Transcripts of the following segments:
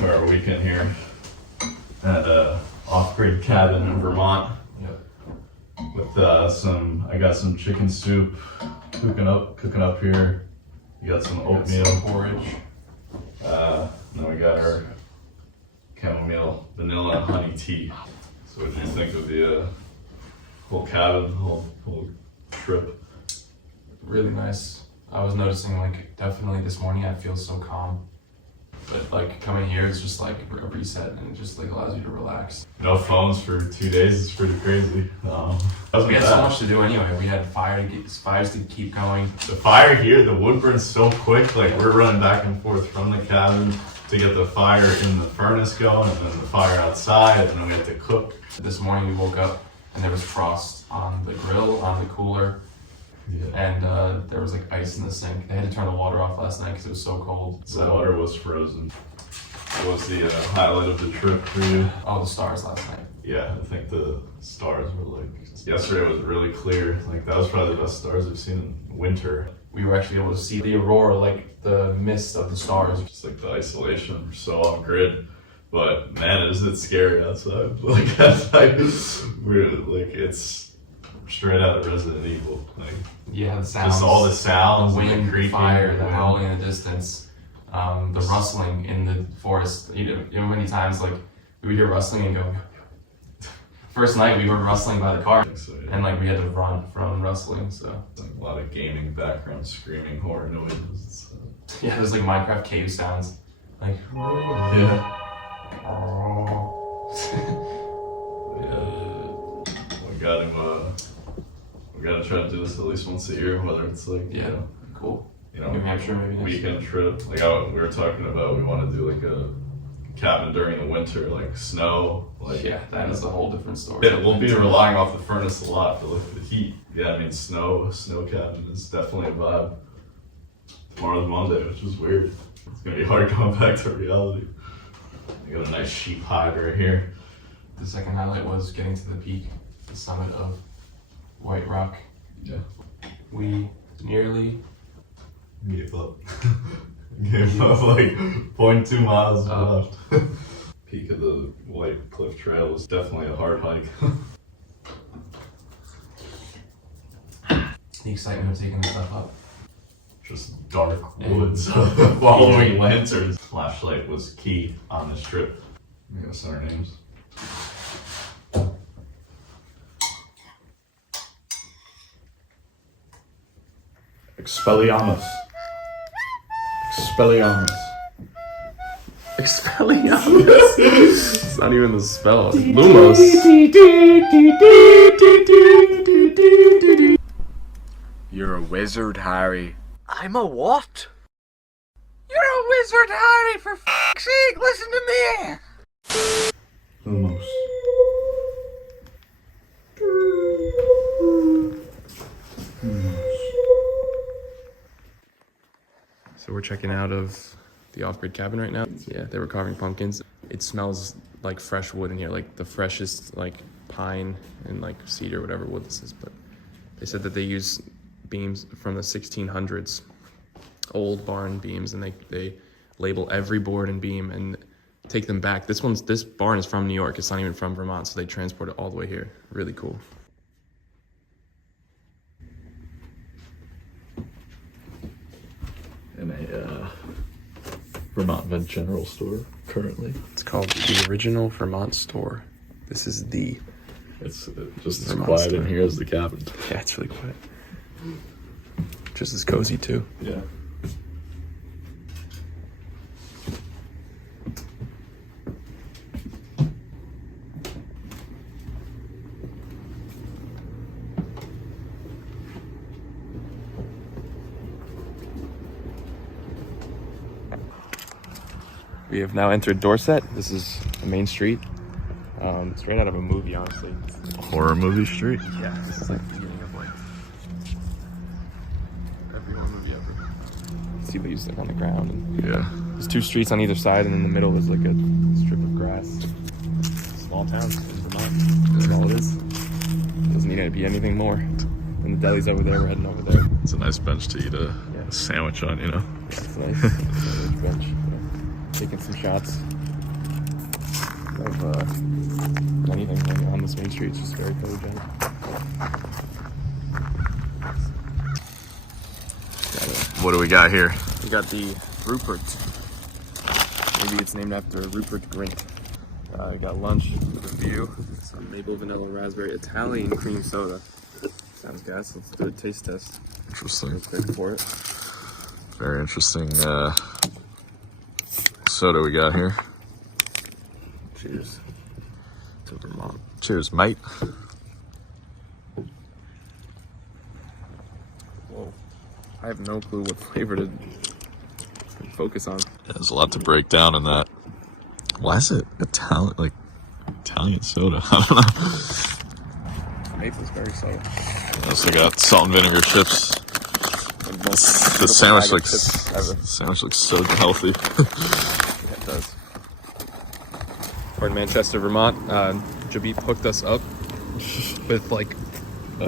for our weekend here at a off-grid cabin in Vermont. Yep. With I got some chicken soup cooking up here. You got some oatmeal porridge. Then we got our chamomile vanilla honey tea. So what do you think of the whole cabin, whole trip? Really nice. I was noticing, like, definitely this morning I feel so calm. But like coming here is just like a reset, and it just like allows you to relax. No phones for 2 days. It's pretty crazy. We had so much to do anyway. We had fires to keep going. The fire here, the wood burns so quick. Like we're running back and forth from the cabin to get the fire in the furnace going, and then the fire outside, and then we had to cook. This morning we woke up and there was frost on the grill, on the cooler. Yeah. And there was like ice in the sink. They had to turn the water off last night because it was so cold. The water was frozen. What was the highlight of the trip for you? Oh, the stars last night. Yeah, I think the stars were like... Yesterday was really clear. Like that was probably the best stars I've seen in winter. We were actually able to see the aurora, like the mist of the stars. Just like the isolation, we're so off grid. But man, is it scary outside. Like at night, it's straight out of Resident Evil. Like, yeah, the sounds. Just all the sounds, the wind, the creaking, fire, the howling in the distance, the rustling in the forest. You know, many times like we would hear rustling and go. First night we heard rustling by the car, so, yeah. And like we had to run from rustling. So like a lot of gaming background, screaming horror noises. Yeah, there's like Minecraft cave sounds, like yeah. We gotta try to do this at least once a year, whether it's like cool. New Hampshire maybe weekend trip. Like we were talking about, we want to do like a cabin during the winter, like snow. Like that is a whole different story. Yeah, we'll be relying off the furnace a lot for like the heat. Yeah, I mean snow cabin is definitely a vibe. Tomorrow's Monday, which is weird. It's gonna be hard coming back to reality. I got a nice sheep hide right here. The second highlight was getting to the peak, the summit of White Rock. Yeah. We nearly gave up. Gave up like 0.2 miles left. Peak of the White Cliff Trail was definitely a hard hike. The excitement of taking the stuff up. Just dark woods, following lanterns. Flashlight was key on this trip. We gotta say our names. Expelliarmus. It's not even the spell. Lumos. You're a wizard, Harry. I'm a what? You're a wizard, Harry, for f***'s sake, listen to me! Lumos. So we're checking out of the off-grid cabin right now. Yeah, they were carving pumpkins. It smells like fresh wood in here, like the freshest like pine and like cedar, whatever wood this is. But they said that they use beams from the 1600s, old barn beams, and they label every board and beam and take them back. This barn is from New York. It's not even from Vermont, so they transport it all the way here. Really cool. In a Vermont Veg General store currently. It's called the Original Vermont Store. This is the... It's just as Vermont quiet store. in here as the cabin. Yeah, it's really quiet. Just as cozy too. Yeah. We have now entered Dorset. This is the main street. Straight out of a movie, honestly. Horror movie street. Yeah, this is like the beginning of like every horror movie ever. People used it on the ground. And Yeah. There's 2 streets on either side, and in the middle is like a strip of grass. Small town in Vermont. That's all it is. Doesn't need to be anything more. And the deli's over there. We're heading over there. It's a nice bench to eat a sandwich on, you know? Yeah, it's nice. It's a nice bench. Yeah. Taking some shots. of anything like, on this main street. It's just very photogenic. What do we got here? We got the Rupert. Maybe it's named after Rupert Grint. We got lunch with a view. Some maple vanilla raspberry Italian cream soda. Sounds gas. Let's do a taste test. Interesting. Real quick for it. Very interesting soda we got here. Cheers to Vermont. Cheers, mate. Whoa. I have no clue what flavor to focus on. Yeah, there's a lot to break down in that. Why is it Italian soda? I don't know. Maple's very subtle. Also got salt and vinegar chips. The sandwich looks so healthy. Yeah, it does. We're in Manchester, Vermont. Jabit hooked us up with like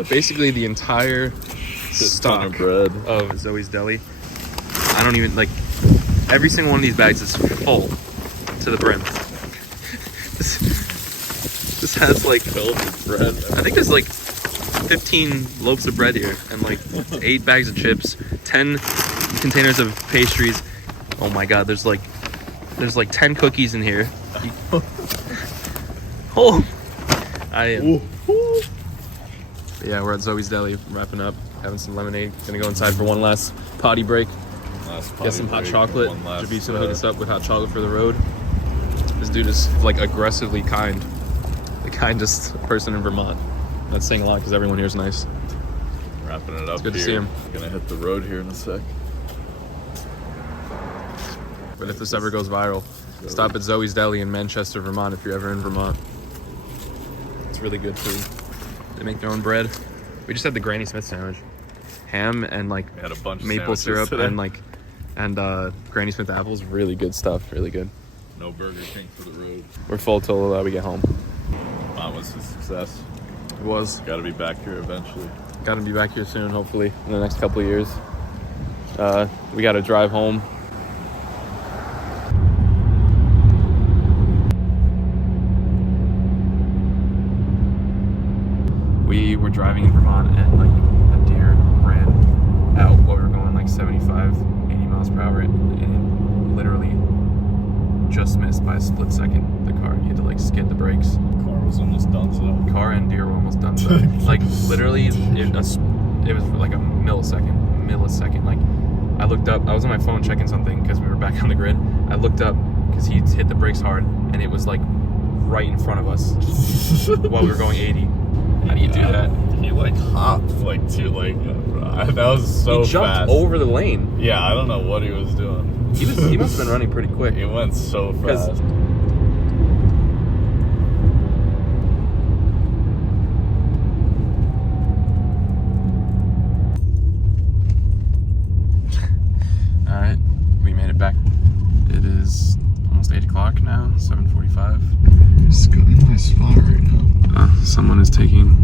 basically the entire stock of bread of Zoe's Deli. I don't even like every single one of these bags is full to the brim. This has like filled with bread. I think there's like 15 loaves of bread here and like 8 bags of chips, 10 containers of pastries. Oh my god, there's like 10 cookies in here. Oh, I am. Yeah, we're at Zoe's Deli, wrapping up, having some lemonade. Gonna go inside for one last potty break. Get some hot chocolate. Jabit's gonna hook us up with hot chocolate for the road. This dude is like aggressively kind. The kindest person in Vermont. That's saying a lot because everyone here is nice. Wrapping it up. It's good to see him. Gonna hit the road here in a sec. But if this ever goes viral, stop at Zoe's Deli in Manchester, Vermont if you're ever in Vermont. It's really good food. They make their own bread. We just had the Granny Smith sandwich. Ham and like We had a bunch maple of syrup today. and Granny Smith apples. Really good stuff. Really good. No Burger King for the road. We're full till we get home. That was a success. It was. Got to be back here eventually. Got to be back here soon, hopefully, in the next couple of years. We got to drive home. We were driving in Vermont and like a deer ran out while we were going like 75, 80 miles per hour and it literally just missed by a split second the car. You had to like skid the brakes. Car was almost done so. Car and deer were almost done so. Like literally it was like a millisecond. Like I looked up, I was on my phone checking something because we were back on the grid. I looked up because he hit the brakes hard and it was like right in front of us while we were going 80. How do you do that? He like hopped like to like that was so He jumped fast. over the lane. Yeah, I don't know what he was doing. He must have been running pretty quick. He went so fast. Alright, we made it back. It is almost 8 o'clock now, 7:45. It's got a nice spot right now. Someone is taking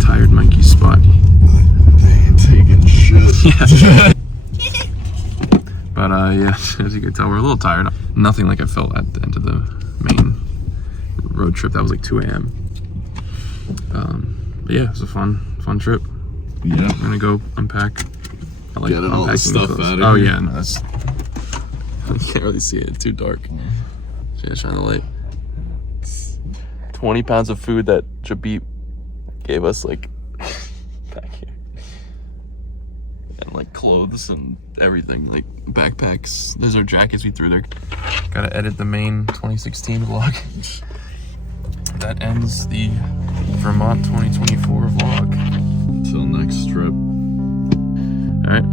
tired Mikey's spot. They ain't taking shit. Yeah. But yeah, as you can tell, we're a little tired. Nothing like I felt at the end of the main road trip. That was like 2 a.m. But yeah, it was a fun trip. Yeah. I'm gonna go unpack. I like Getting all the unpacking stuff clothes. out of Oh here. yeah, no, that's. I can't really see it. It's too dark. Yeah, shine the light. 20 pounds of food that Jabit gave us, like, back here. And, like, clothes and everything, like, backpacks. Those are jackets we threw there. Gotta edit the main 2016 vlog. That ends the Vermont 2024 vlog. Until next trip. Alright.